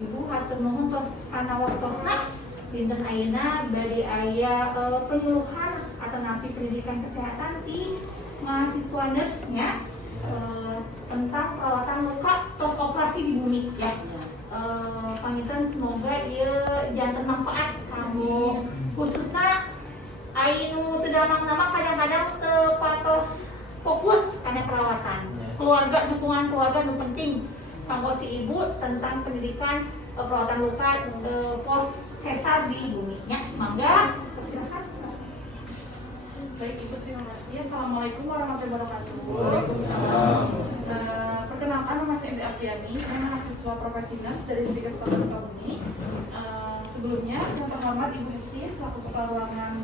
Ibu hatur nuhun tos kana waktosna dinten ayeuna bade aya penyuluhan atau napi pendidikan kesehatan di mahasiswa nurse-nya tentang perawatan luka tos operasi di bumi ya. Pangitan semoga ieu janten manfaat kamu khususnya anu teu damang-damang kadang-kadang teu patos fokus kana perawatan. Keluarga, dukungan keluarga nu penting kanggo si ibu tentang pendidikan perawatan luka pos sesar di bumi nya. Mangga silakan. Baik Ibu, terima kasih. Assalamualaikum warahmatullahi wabarakatuh. Waalaikumsalam. Perkenalkan, nama saya Indi Apriani, saya mahasiswa profesi nurse dari Stikes Kota Sukabumi. Sebelumnya, yang terhormat Ibu Isi selaku Kepala Ruangan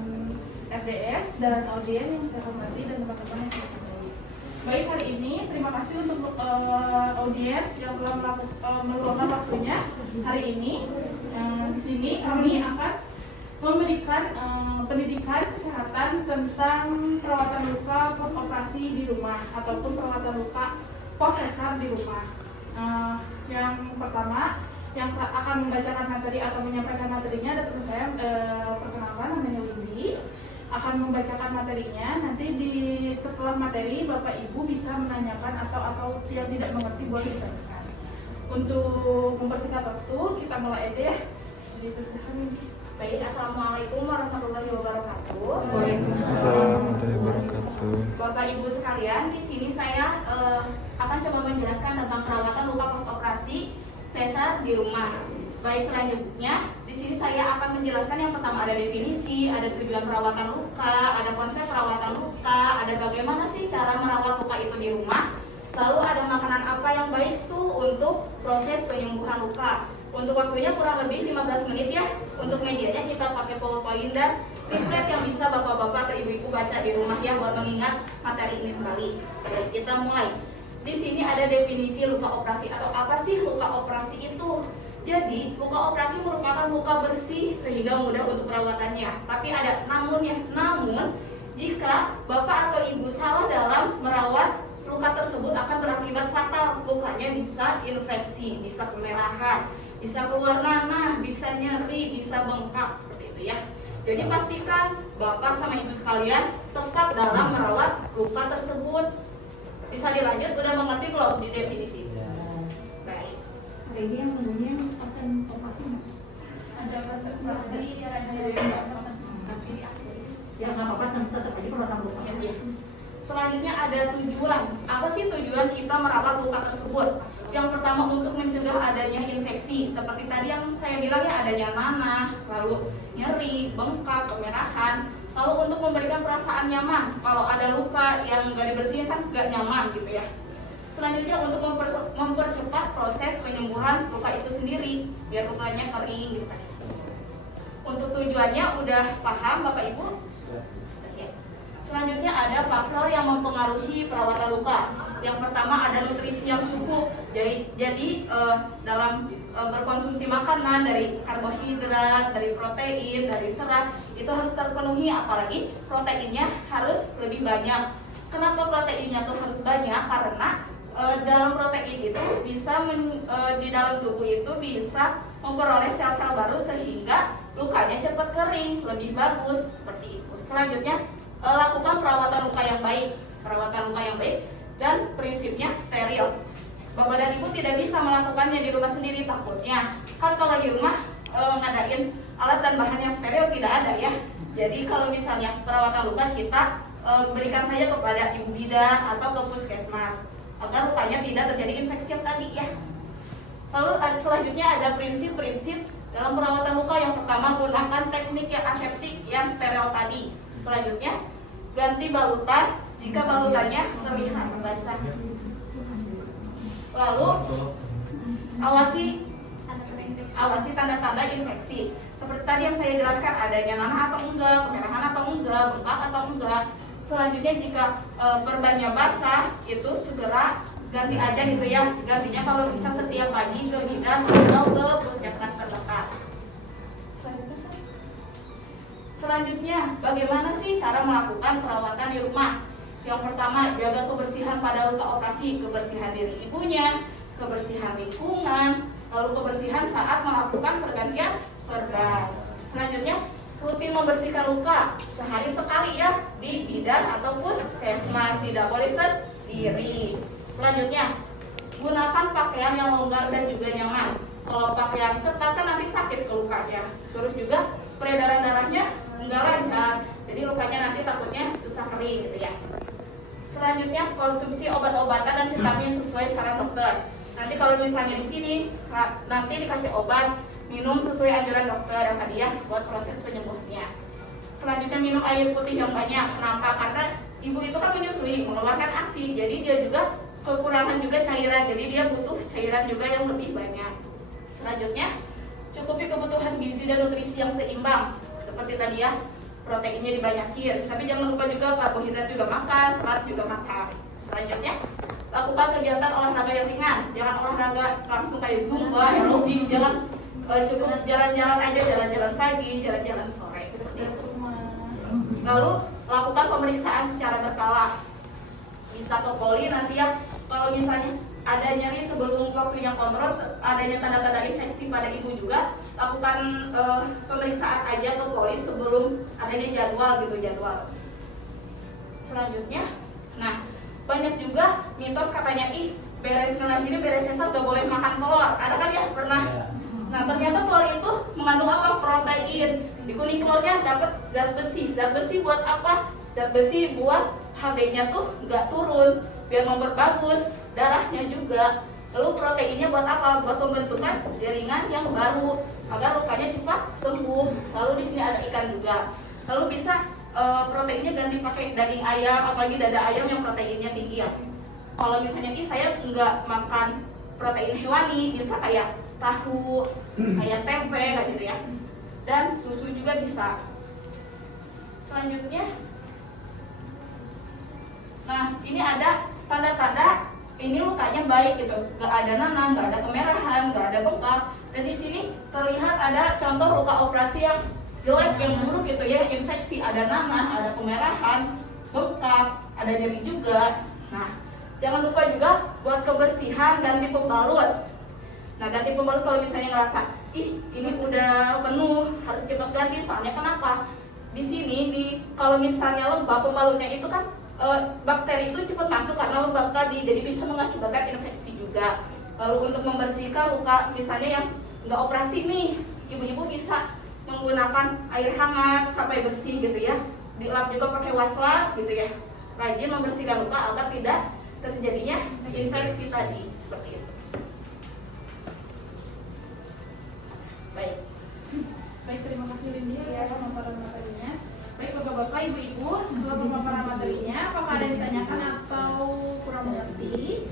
RDS dan audien yang saya hormati dan teman-teman yang saya hormati. Baik, hari ini terima kasih untuk audiens yang telah meluangkan waktunya hari ini. Di sini kami akan memberikan pendidikan kesehatan tentang perawatan luka pos operasi di rumah ataupun perawatan luka pos sesar di rumah. Yang pertama yang akan membacakan materi atau menyampaikan materinya ada teman saya, perkenalkan namanya Windy, akan membacakan materinya. Nanti setelah materi Bapak Ibu bisa menanyakan atau yang tidak mengerti boleh ditanyakan. Untuk mempersingkat waktu kita mulai aja ya. Baik, assalamualaikum warahmatullahi wabarakatuh. Waalaikumsalam warahmatullahi wabarakatuh. Bapak Ibu sekalian, di sini saya akan coba menjelaskan tentang perawatan luka pos operasi sesar di rumah. Baik, selanjutnya di sini saya akan menjelaskan yang pertama ada definisi, ada tujuan perawatan luka, ada konsep perawatan luka, ada bagaimana sih cara merawat luka itu di rumah. Lalu ada makanan apa yang baik tuh untuk proses penyembuhan luka. Untuk waktunya kurang lebih 15 menit ya. Untuk medianya kita pakai PowerPoint dan template yang bisa bapak-bapak atau ibu-ibu baca di rumah ya buat mengingat materi ini kembali. Baik, kita mulai. Di sini ada definisi luka operasi atau apa sih luka operasi itu? Jadi, luka operasi merupakan luka bersih sehingga mudah untuk perawatannya. Tapi ada namunnya. Namun, jika bapak atau ibu salah dalam merawat luka tersebut akan berakibat fatal. Lukanya bisa infeksi, bisa kemerahan, bisa keluar nanah, bisa nyeri, bisa bengkak seperti itu ya. Jadi pastikan bapak sama ibu sekalian tepat dalam merawat luka tersebut. Bisa dilanjut, udah mengerti belum di definisi? Baik. Hari ini yang sebenarnya pasien operasi Ada presentasi, ada Ya nggak apa-apa, tetap aja perawatan lukanya ya. Selanjutnya ada tujuan. Apa sih tujuan kita merawat luka tersebut? Yang pertama untuk mencegah adanya infeksi. Seperti tadi yang saya bilang ya, adanya nanah, lalu nyeri, bengkak, kemerahan. Lalu untuk memberikan perasaan nyaman. Kalau ada luka yang nggak dibersihin kan nggak nyaman gitu ya. Selanjutnya untuk mempercepat proses penyembuhan luka itu sendiri, biar lukanya kering gitu kan. Untuk tujuannya udah paham Bapak Ibu? Selanjutnya ada faktor yang mempengaruhi perawatan luka. Yang pertama ada nutrisi yang cukup. Jadi dalam berkonsumsi makanan dari karbohidrat, dari protein, dari serat itu harus terpenuhi. Apalagi proteinnya harus lebih banyak. Kenapa proteinnya tuh harus banyak? Karena dalam protein itu bisa di dalam tubuh itu bisa memperoleh sel-sel baru sehingga lukanya cepat kering, lebih bagus seperti itu. Selanjutnya lakukan perawatan luka yang baik, dan prinsipnya steril. Bapak dan Ibu tidak bisa melakukannya di rumah sendiri takutnya. Kan kalau di rumah ngadain alat dan bahan yang steril tidak ada ya. Jadi kalau misalnya perawatan luka kita berikan saja kepada ibu bidan atau ke puskesmas agar lukanya tidak terjadi infeksi yang tadi ya. Lalu selanjutnya ada prinsip-prinsip dalam perawatan luka. Yang pertama, gunakan teknik yang aseptik yang steril tadi. Selanjutnya, ganti balutan jika balutannya terlihat basah. Lalu awasi tanda-tanda infeksi. Seperti tadi yang saya jelaskan, adanya nanah atau enggak, kemerahan atau enggak, bengkak atau enggak. Selanjutnya jika perbannya basah, itu segera ganti aja gitu ya. Gantinya kalau bisa setiap pagi ke bidan atau ke puskesmas terdekat. Selanjutnya, bagaimana sih cara melakukan perawatan di rumah? Yang pertama, jaga kebersihan pada luka operasi, kebersihan diri ibunya, kebersihan lingkungan, Lalu kebersihan saat melakukan pergantian perban. Selanjutnya, rutin membersihkan luka sehari sekali ya di bidan atau puskesmas, tidak boleh sendiri. Selanjutnya, gunakan pakaian yang longgar dan juga nyaman. Kalau pakaian ketat kan nanti sakit ke lukanya. Terus juga peredaran darahnya enggak lancar, jadi lukanya nanti takutnya susah kering gitu ya. Selanjutnya, konsumsi obat-obatan dan vitamin sesuai saran dokter. Nanti kalau misalnya di sini nanti dikasih obat, minum sesuai anjuran dokter yang tadi ya buat proses penyembuhnya. Selanjutnya, minum air putih yang banyak. Kenapa? Karena ibu itu kan menyusui, mengeluarkan ASI, jadi dia juga kekurangan juga cairan, jadi dia butuh cairan juga yang lebih banyak. Selanjutnya, cukupi kebutuhan gizi dan nutrisi yang seimbang. Seperti tadi ya, proteinnya dibanyakin, tapi jangan lupa juga karbohidrat juga makan, serat juga makan. Selanjutnya, lakukan kegiatan olahraga yang ringan. Jangan olahraga langsung kayak zumba, aerobik, jangan cukup jalan-jalan aja, jalan-jalan pagi, jalan-jalan sore seperti itu. Lalu lakukan pemeriksaan secara berkala. Bisa ke poli nanti ya, kalau misalnya ada nyeri sebelum waktunya kontrol, adanya tanda-tanda infeksi pada ibu juga, lakukan pemeriksaan aja ke poli sebelum adanya jadwal. Selanjutnya, nah banyak juga mitos katanya beres ngelahirin, beres sesar gak boleh makan telur. Ada kan ya pernah? Nah ternyata telur itu mengandung apa? Protein. Di kuning telurnya dapat zat besi. Zat besi buat apa? Zat besi buat HB-nya tuh nggak turun, biar memperbagus darahnya juga. Lalu proteinnya buat apa? Buat pembentukan jaringan yang baru agar lukanya cepat sembuh. Lalu di sini ada ikan juga. Lalu bisa proteinnya ganti pakai daging ayam, apalagi dada ayam yang proteinnya tinggi ya. Kalau misalnya saya nggak makan protein hewani, bisa kayak tahu, kayak tempe kayak gitu ya. Dan susu juga bisa. Selanjutnya, nah ini ada tanda-tanda ini lukanya baik gitu, nggak ada nanah, nggak ada kemerahan, nggak ada bengkak. Dan di sini terlihat ada contoh luka operasi yang jelek, yang buruk gitu ya, infeksi, ada nanah, ada kemerahan, bengkak, ada nyeri juga. Nah, jangan lupa juga buat kebersihan, ganti pembalut. Nah, ganti pembalut kalau misalnya ngerasa, ini udah penuh, harus cepat ganti. Soalnya kenapa? Di sini kalau misalnya lembab pembalutnya itu kan bakteri itu cepat masuk karena lembab tadi, jadi bisa mengakibatkan infeksi juga. Lalu untuk membersihkan luka misalnya yang nggak operasi nih, ibu-ibu bisa menggunakan air hangat sampai bersih gitu ya. Dilap juga pakai waslar gitu ya. Rajin membersihkan luka agar tidak terjadinya infeksi tadi, seperti itu. Baik, terima kasih Lindy ya pemaparan materinya. Baik Bapak-bapak, Ibu-ibu, setelah pemaparan materinya, apakah ada yang ditanyakan atau kurang mengerti?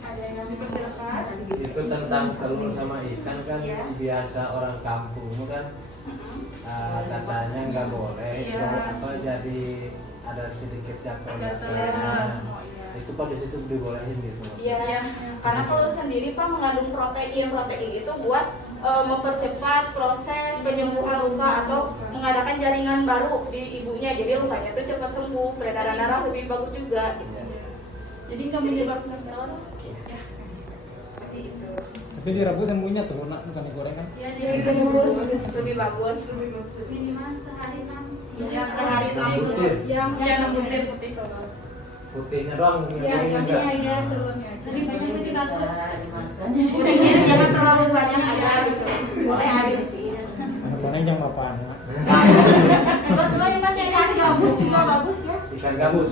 Ada yang dipersilakan? Itu tentang telur sama ikan kan biasa orang kampung kan katanya nggak boleh, apa jadi ada sedikit gatal-gatalnya. Itu Pak di situ dibolehin gitu. Iya, karena telur sendiri Pak mengandung protein. Protein itu buat mempercepat proses penyembuhan luka atau mengadakan jaringan baru di ibunya, jadi lukanya itu cepat sembuh, peredaran darah lebih bagus juga gitu. Jadi nggak menyebabkan terus ya, seperti itu. Tapi direbus sembuhnya tuh, bukan digoreng kan? Ya, Direbus lebih bagus. minimal sehari 6. Ya, sehari 6 butir. yang butir putih coba. Putihnya doang, Ya, minumnya enggak. ya, lebih banyak lebih bagus. Putihnya jangan terlalu banyak aja gitu. Boleh habis sih. Goreng jam apaan? Betul ya Mas, yang gabus juga bagus ya. Ikan gabus,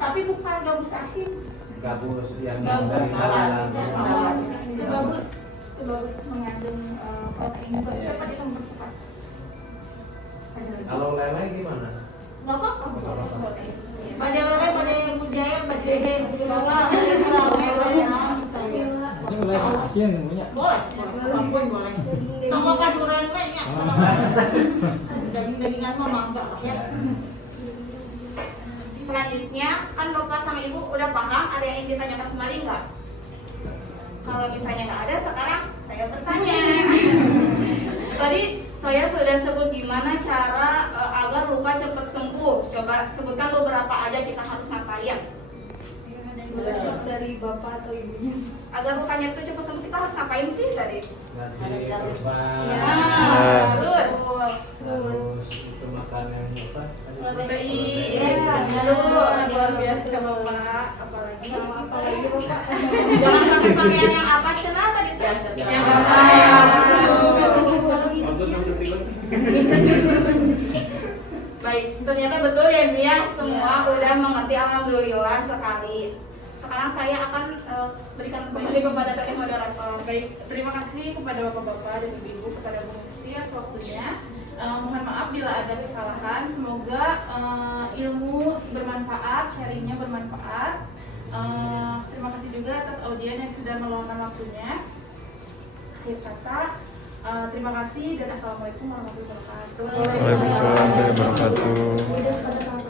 Tapi bukan gabus asin. gabus yang Gabus dari alat. dalam. Itu bagus, mengandung protein juga. Cepat itu mempercepat. Kalau lele gimana? Nggak apa-apa. Badai lele, badai bujaya, badai bawa, badai kurangnya, badai Ini mulai asin sembuhnya. boleh, boleh. Sama kaduran banyak. Daging-dagingan mah mangga ya. Selanjutnya, kan Bapak sama Ibu udah paham, ada yang ingin ditanyakan kembali nggak? Kalau misalnya nggak ada, sekarang saya bertanya. Tadi saya sudah sebut gimana cara agar luka cepat sembuh. Coba sebutkan beberapa aja kita harus ngapain. Dari bapak atau ibunya. Agar lukanya itu cepat sembuh, kita harus ngapain sih tadi? Berarti korban. Nah, terus Terus itu makanan apa? Protein, Iya. luar biasa Bapak, apalagi jangan pakai pakaian yang apa cenah tadi teh? yang Baik, ternyata betul ya Ibu ya, semua udah mengerti, alhamdulillah sekali. Sekarang saya akan berikan kembali kepada Teteh moderator. Baik, terima kasih kepada bapak-bapak dan ibu-ibu, kepada Bu Musti atas waktunya. Mohon maaf bila ada kesalahan. Semoga ilmu bermanfaat, sharingnya bermanfaat. Terima kasih juga atas audien yang sudah meluangkan waktunya. Akhir kata, terima kasih dan assalamualaikum warahmatullahi wabarakatuh. Waalaikumsalam warahmatullahi wabarakatuh.